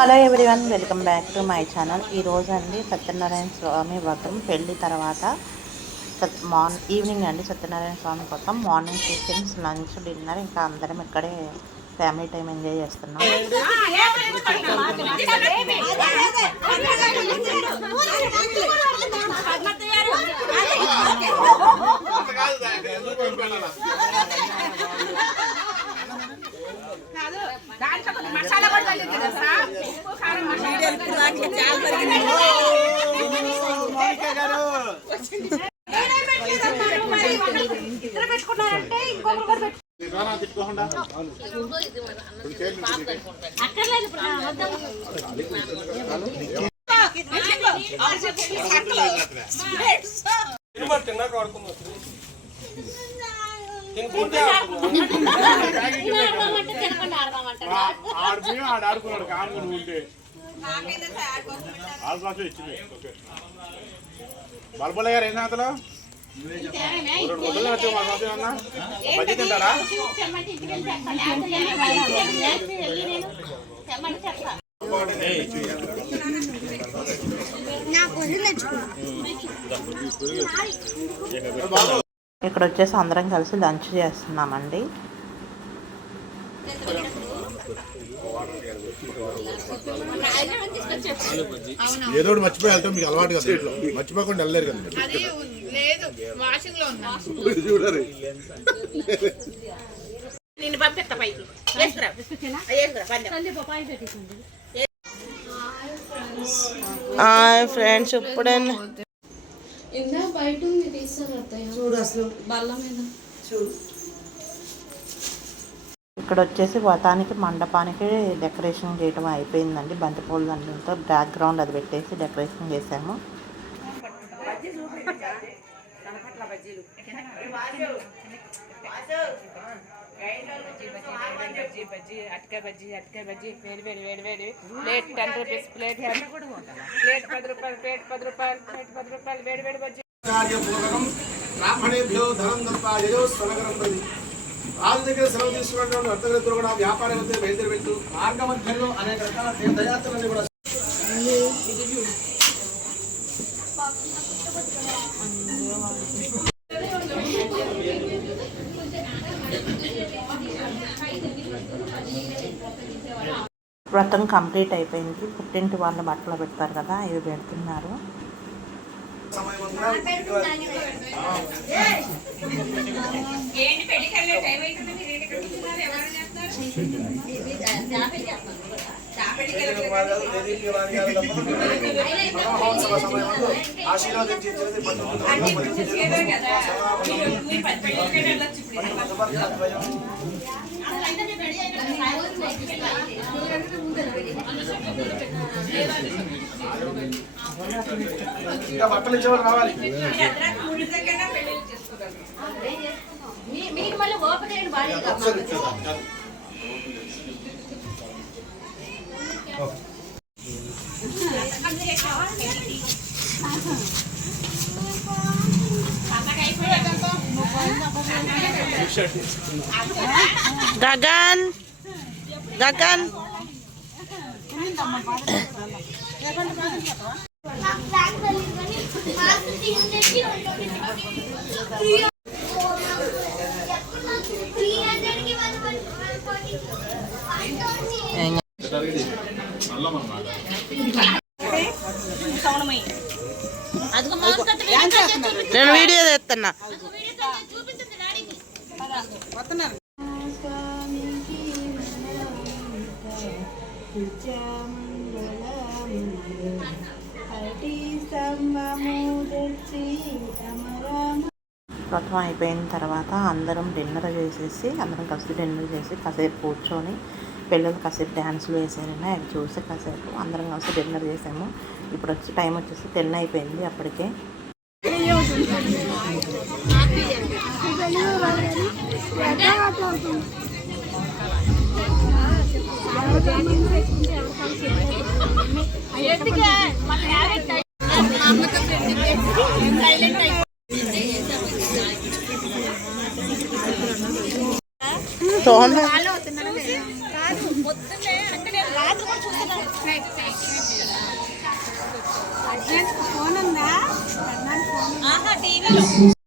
Hello everyone, welcome back to my channel. ఈరోజు అండి సత్యనారాయణ స్వామి వ్రతం పెళ్ళి తర్వాత ఈవినింగ్ అండి. సత్యనారాయణ స్వామి వ్రతం మార్నింగ్ టిఫిన్స్, లంచ్, డిన్నర్, ఇంకా అందరం ఇక్కడే ఫ్యామిలీ టైం ఎంజాయ్ చేస్తున్నాం. ఆడుకున్నాడు కానుకొని ఉంటే బల్బుల గారు ఏంటి అతను బజ్జీ తింటారా? ఇక్కడ వచ్చేసి అందరం కలిసి లంచ్ చేస్తున్నామండి. ఏదో మర్చిపోయి వెళ్తాం, మీకు అలవాటు కదా, మర్చిపోకుండా వెళ్ళలేరు కదా. చూడాలి ఫ్రెండ్స్, ఇప్పుడే బయట ఉంది చూడు అసలు బల్ల మీద చూడు. ఇక్కడ వచ్చేసి వ్రతానికి మండపానికి డెకరేషన్ చేయడం అయిపోయిందండి. బంతిపూల దండలతో బ్యాక్గ్రౌండ్ అది పెట్టేసి డెకరేషన్ చేసాము. అటకాయ బజ్జీ వేడి వేడి వేడి వేడి ప్లేట్ 10 రూపీస్, ప్లేట్ 10 ప్లేట్ 10 రూపాయలు, ప్లేట్ 10 రూపాయలు, ప్లేట్ 10 రూపాయలు, వేడి వేడి బజ్జీ. బ్రాహ్మణేభ్యో ధనం దత్పాయో స్థలగరం ప్రతి రాజు దగ్గర సెలవు తీసుకున్నటువంటి అర్థగతులు కూడా వ్యాపారవేత్తలు బయలుదేరి వెళ్తూ మార్గ మధ్యంలో అనేక రకాల తీర్థయాత్రలన్నీ కూడా వ్రతం కంప్లీట్ అయిపోయింది. పుట్టింటి వాళ్ళు బట్టలు పెడతారు కదా, ఇవి పెడుతున్నారు. ఇంకా బట్టలు ఇచ్చేవాళ్ళు రావాలి. గగన్ గగన్ నేను వీడియో చేస్తున్నా. వ్రతం అయిపోయిన తర్వాత అందరం కలిసి డిన్నర్ చేసి కాసేపు కూర్చొని పిల్లలు కాసేపు డ్యాన్సులు వేసారని అవి చూసి కాసేపు అందరం కలిసి డిన్నర్ చేసాము. ఇప్పుడు టైం వచ్చేసి 10 అయిపోయింది అప్పటికే. ఫోన్ ఉందా టీవీలో